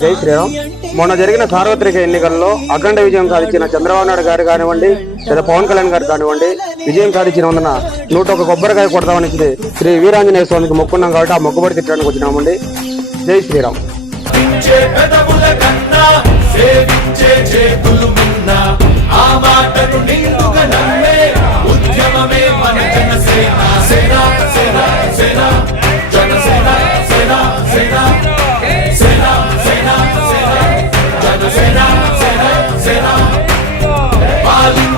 జై శ్రీరామ్. మొన్న జరిగిన సార్వత్రిక ఎన్నికల్లో అఖండ విజయం సాధించిన చంద్రబాబు నాయుడు గారు కానివ్వండి లేదా పవన్ కళ్యాణ్ గారు కానివ్వండి విజయం సాధించినందున నూట ఒక కొబ్బరికాయ కొడదామని శ్రీ వీరాంజనేయ స్వామికి మొక్కున్నాం కాబట్టి ఆ మొక్కుబడి తిట్టడానికి వచ్చినామండి. జై శ్రీరామ్.